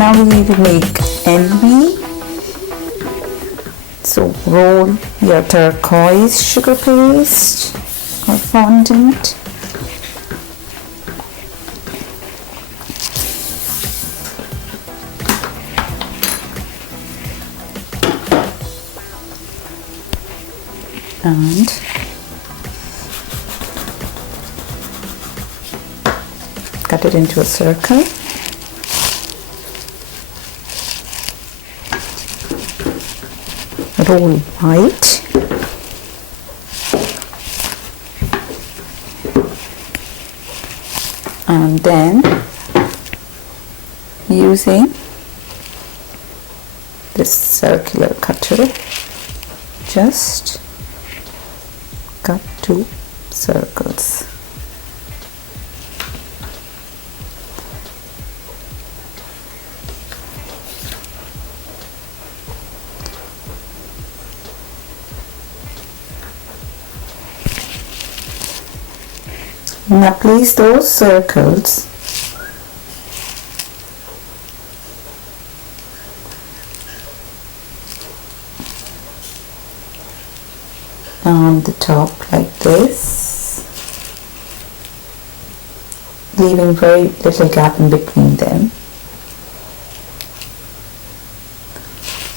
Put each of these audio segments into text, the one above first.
Now we need to make envy. So roll your turquoise sugar paste or fondant. And cut it into a circle. Roll white. And then using this circular cutter, just cut 2 circles. Now place those circles on the top like this, leaving very little gap in between them.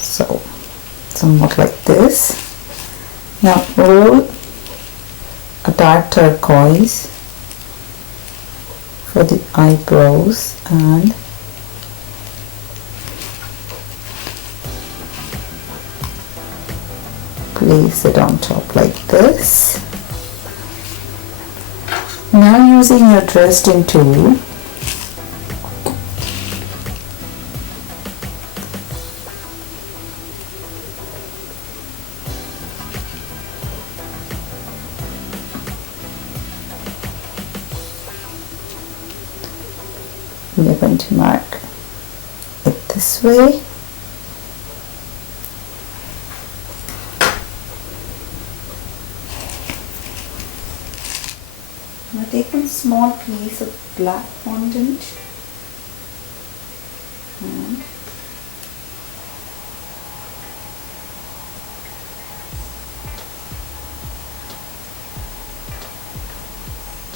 So somewhat like this. Now roll a dark turquoise for the eyebrows and place it on top like this. Now using your dresden tool, we are going to mark it this way. Now take one small piece of black fondant and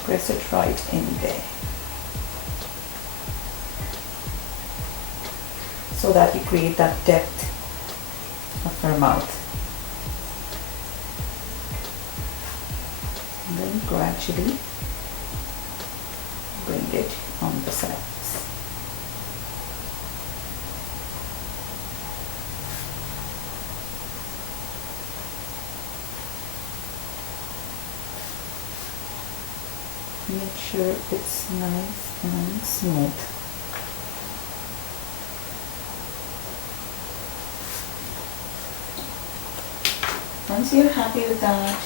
press it right in there, so that you create that depth of her mouth. And then gradually bring it on the sides. Make sure it's nice and smooth. Once you're happy with that,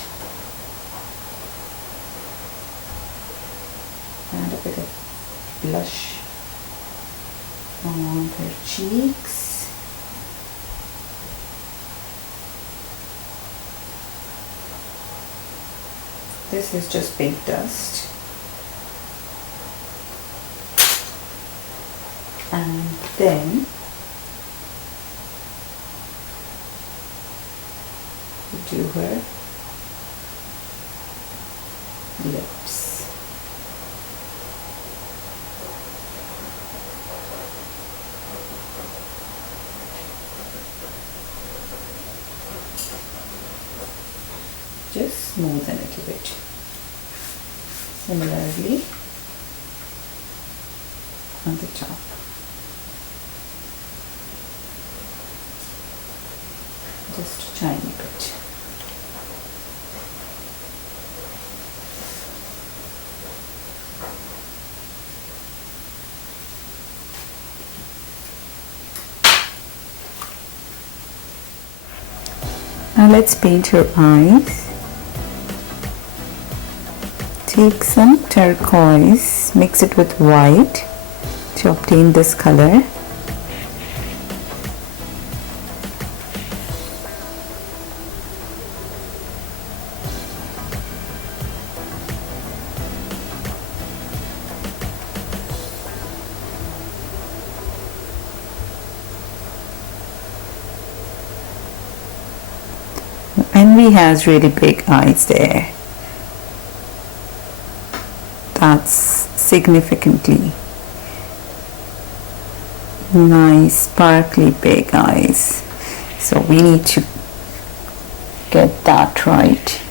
add a bit of blush on her cheeks. This is just pink dust. And then do her lips. Just smoothen it a bit. Similarly on the top. Just a tiny bit. Now let's paint her eyes. Take some turquoise, mix it with white to obtain this color. Envy has really big eyes there. That's significantly nice, sparkly big eyes. So we need to get that right.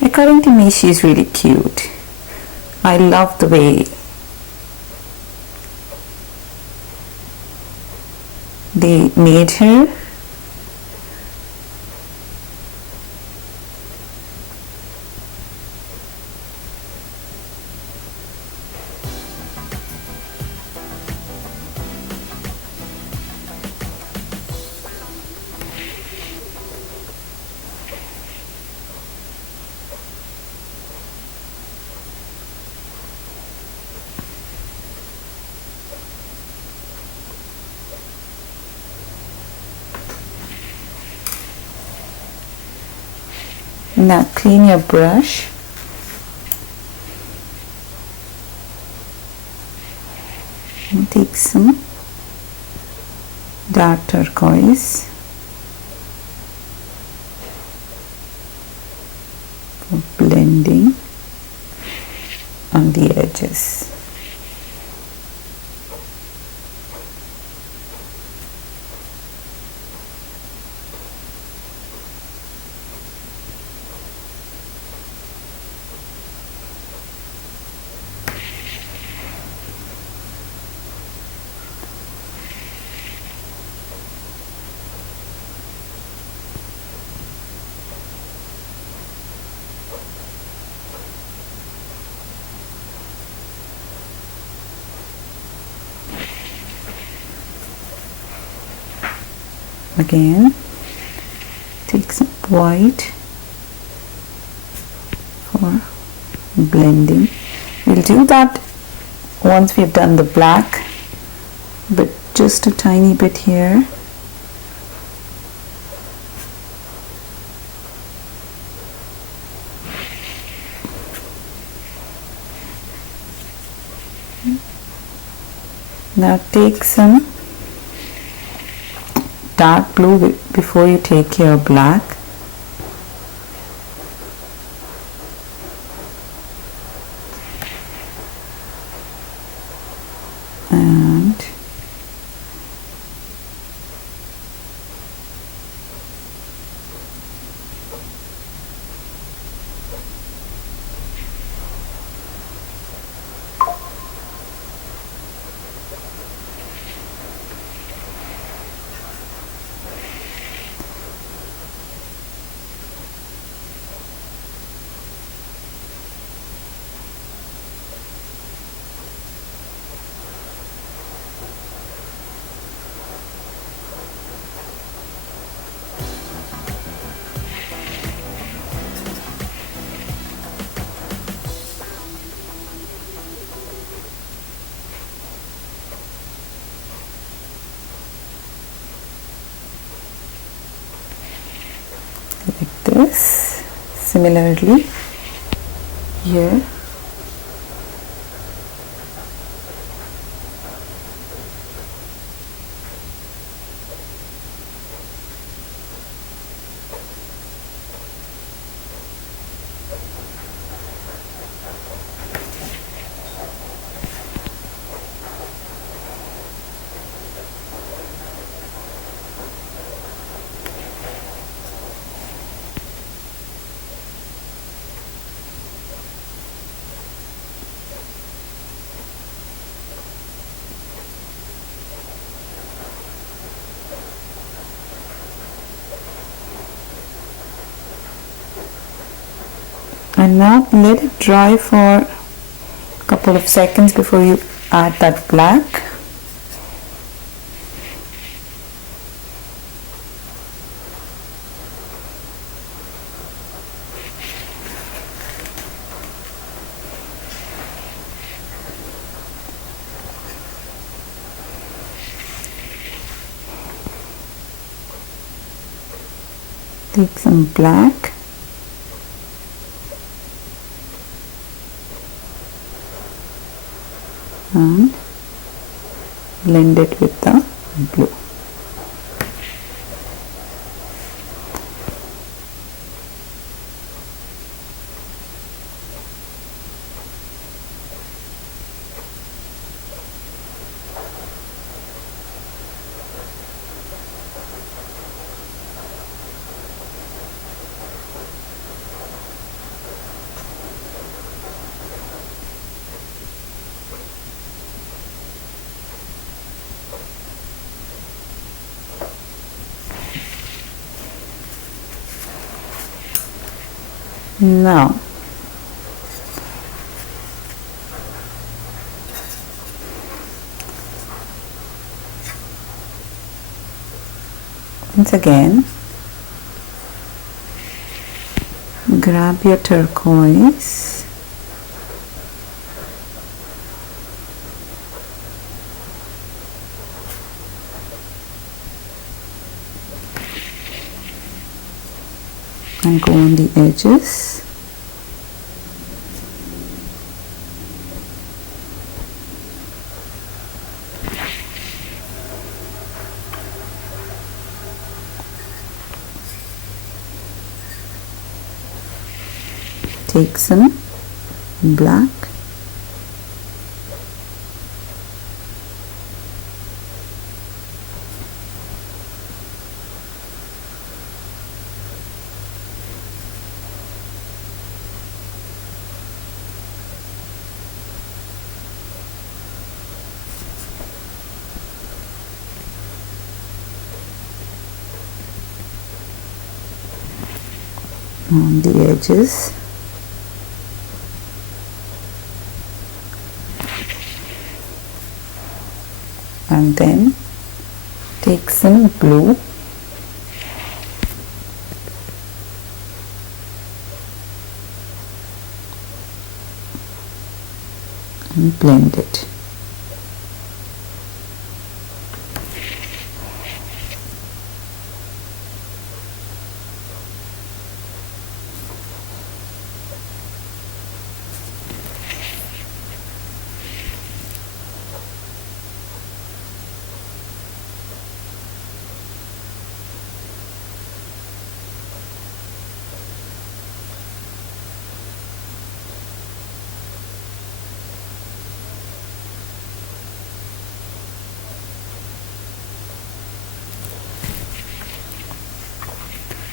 According to me, she's really cute. I love the way they made her. Now clean your brush. And take some dark turquoise for blending on the edges. Again, take some white for blending. We'll do that once we've done the black, but just a tiny bit here. Now take some dark blue before you take your black. And like this. Similarly here. And now let it dry for a couple of seconds before you add that black. Take some black and blend it with the blue. Now once again grab your turquoise and go on the edges. Take some black on the edges. And then take some blue and blend it.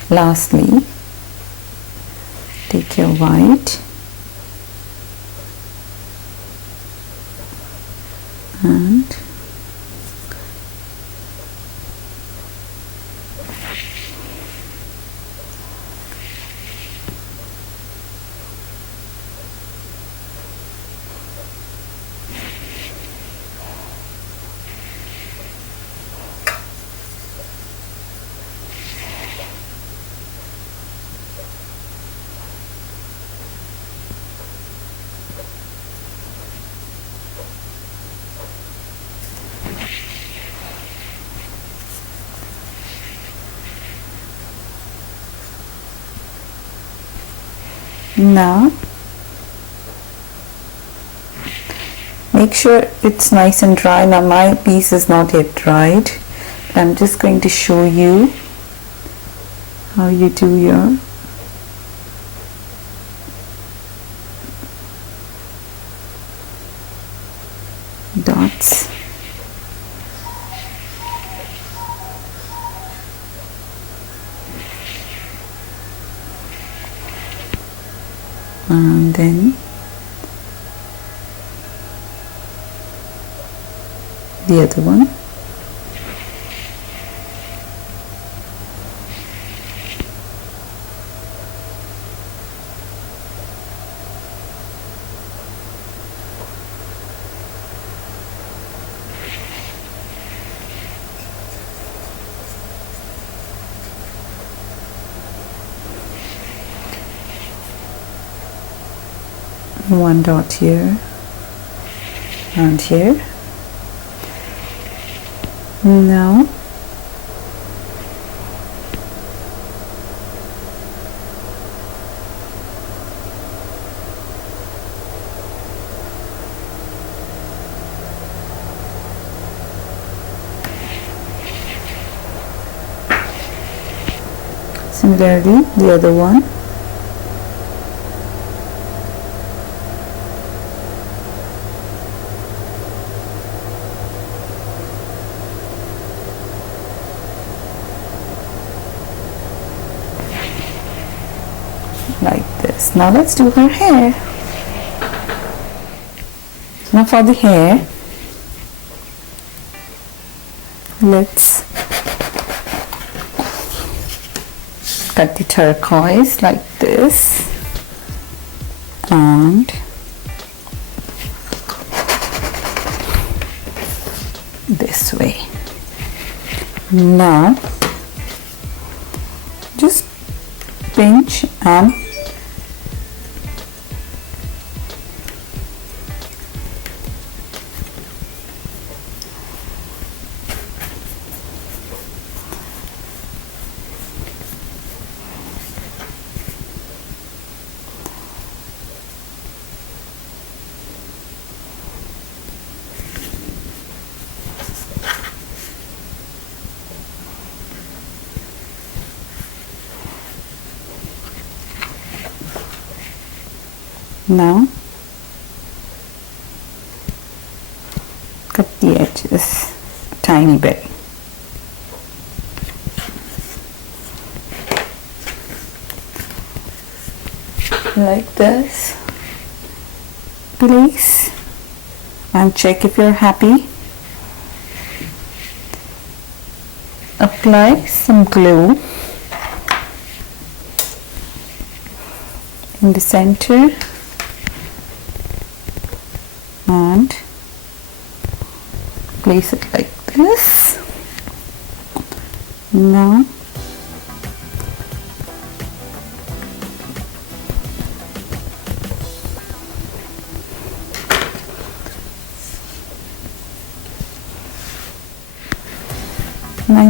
Lastly, take your white and now make sure it's nice and dry. Now my piece is not yet dried. I'm just going to show you how you do your dots. And then the other one. One dot here and here. Now Similarly, the other one. Like this. Now let's do her hair. Now for the hair, let's cut the turquoise like this and this way. Now just pinch and now cut the edges a tiny bit. Like this. Place and check if you're happy. Apply some glue in the center and place it like this. Now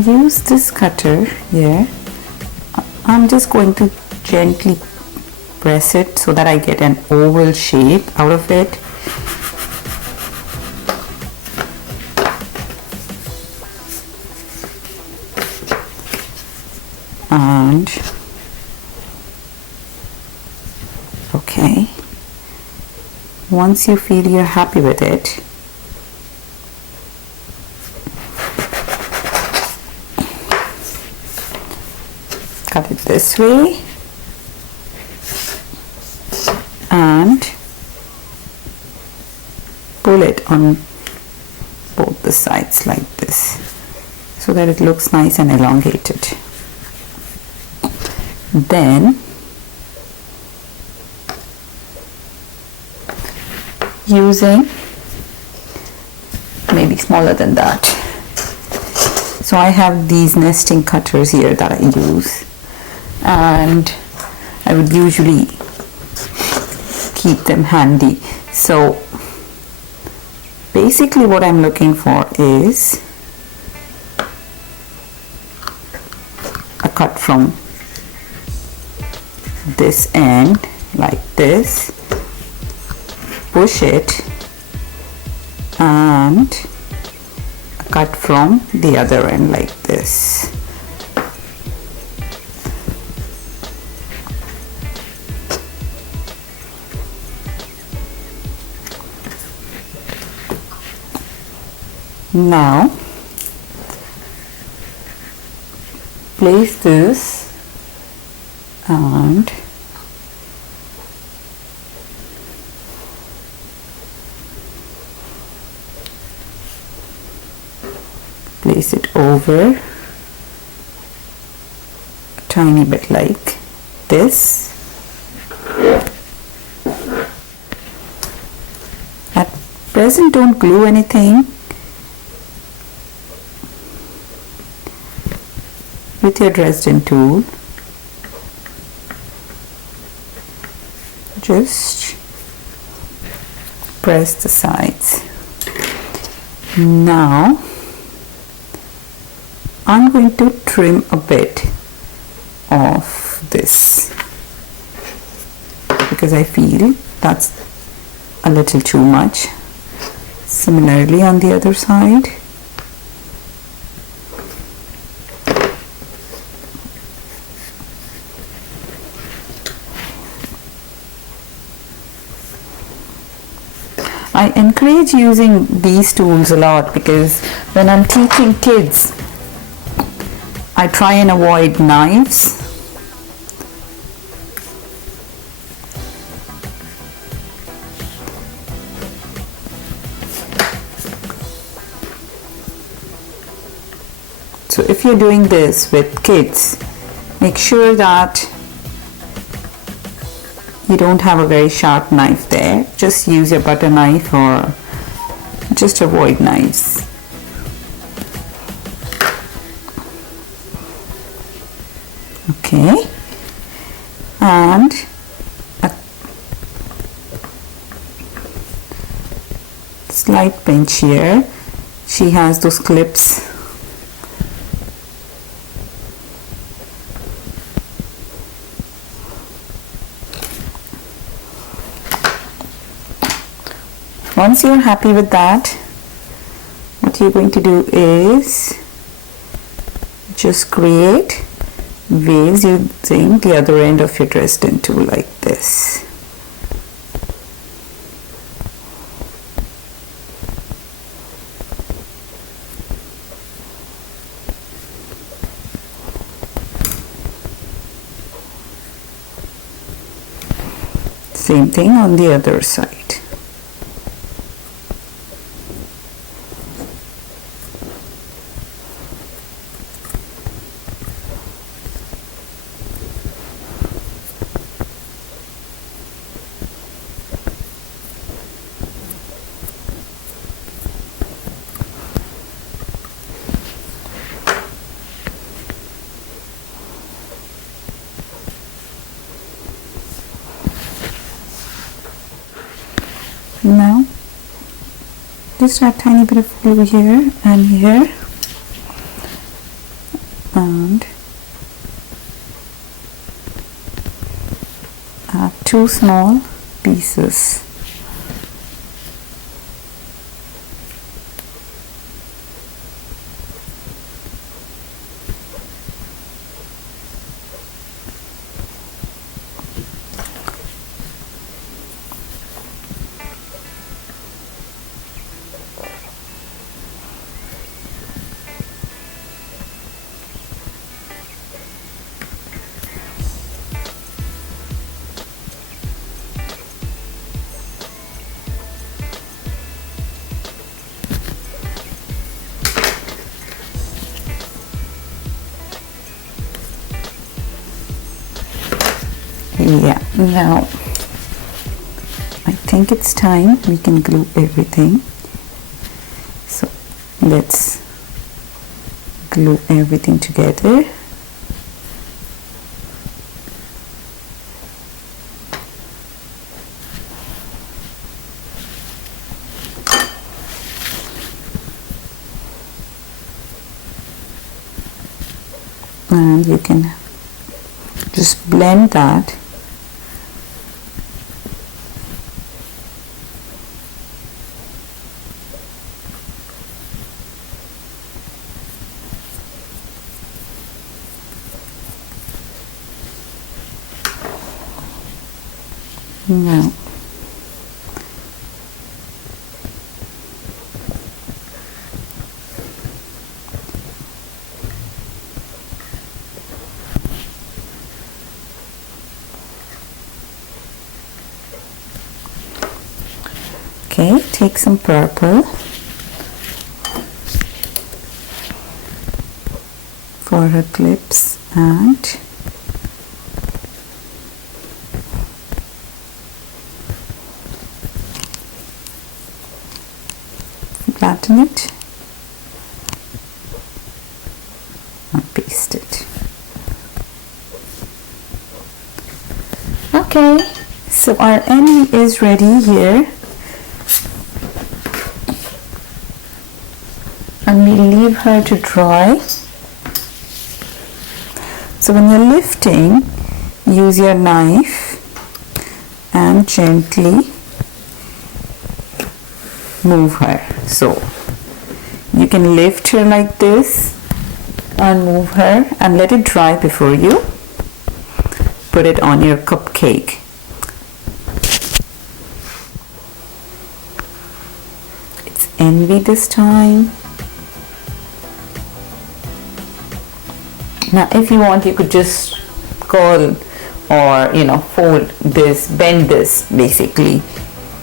use this cutter here. I'm just going to gently press it so that I get an oval shape out of it. And okay, once you feel you're happy with it, cut it this way and pull it on both the sides like this so that it looks nice and elongated. Then using maybe smaller than that, so I have these nesting cutters here that I use, and I would usually keep them handy. So basically what I'm looking for is a cut from this end like this, push it, and a cut from the other end like this. Now place this and place it over a tiny bit like this. At present, don't glue anything. With your Dresden tool, just press the sides. Now I'm going to trim a bit of this because I feel that's a little too much. Similarly on the other side. I encourage using these tools a lot because when I'm teaching kids, I try and avoid knives. So if you're doing this with kids, make sure that you don't have a very sharp knife there. Just use your butter knife or just avoid knives. Okay, and a slight pinch here. She has those clips. Once you're happy with that, what you're going to do is just create waves using the other end of your Dresden tool like this. Same thing on the other side. Now just add a tiny bit of glue here and here, and add 2 small pieces. Yeah, now I think it's time we can glue everything. So let's glue everything together. And you can just blend that. Now okay, take some purple for her clips and flatten it and paste it. Okay, so our envy is ready here, and we leave her to dry. So when you're lifting, use your knife and gently move her. So you can lift her like this and move her and let it dry before you put it on your cupcake. envy this time. Now if you want, you could just curl or fold this, bend this basically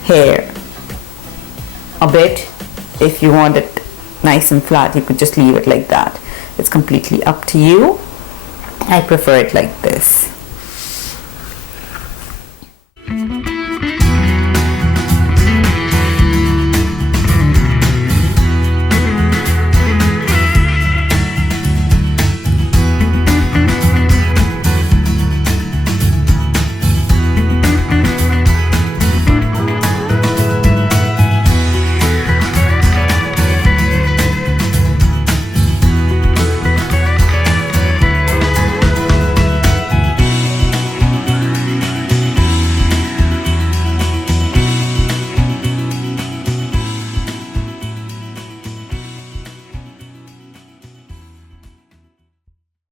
hair a bit. If you want it nice and flat, you could just leave it like that. It's completely up to you. I prefer it like this.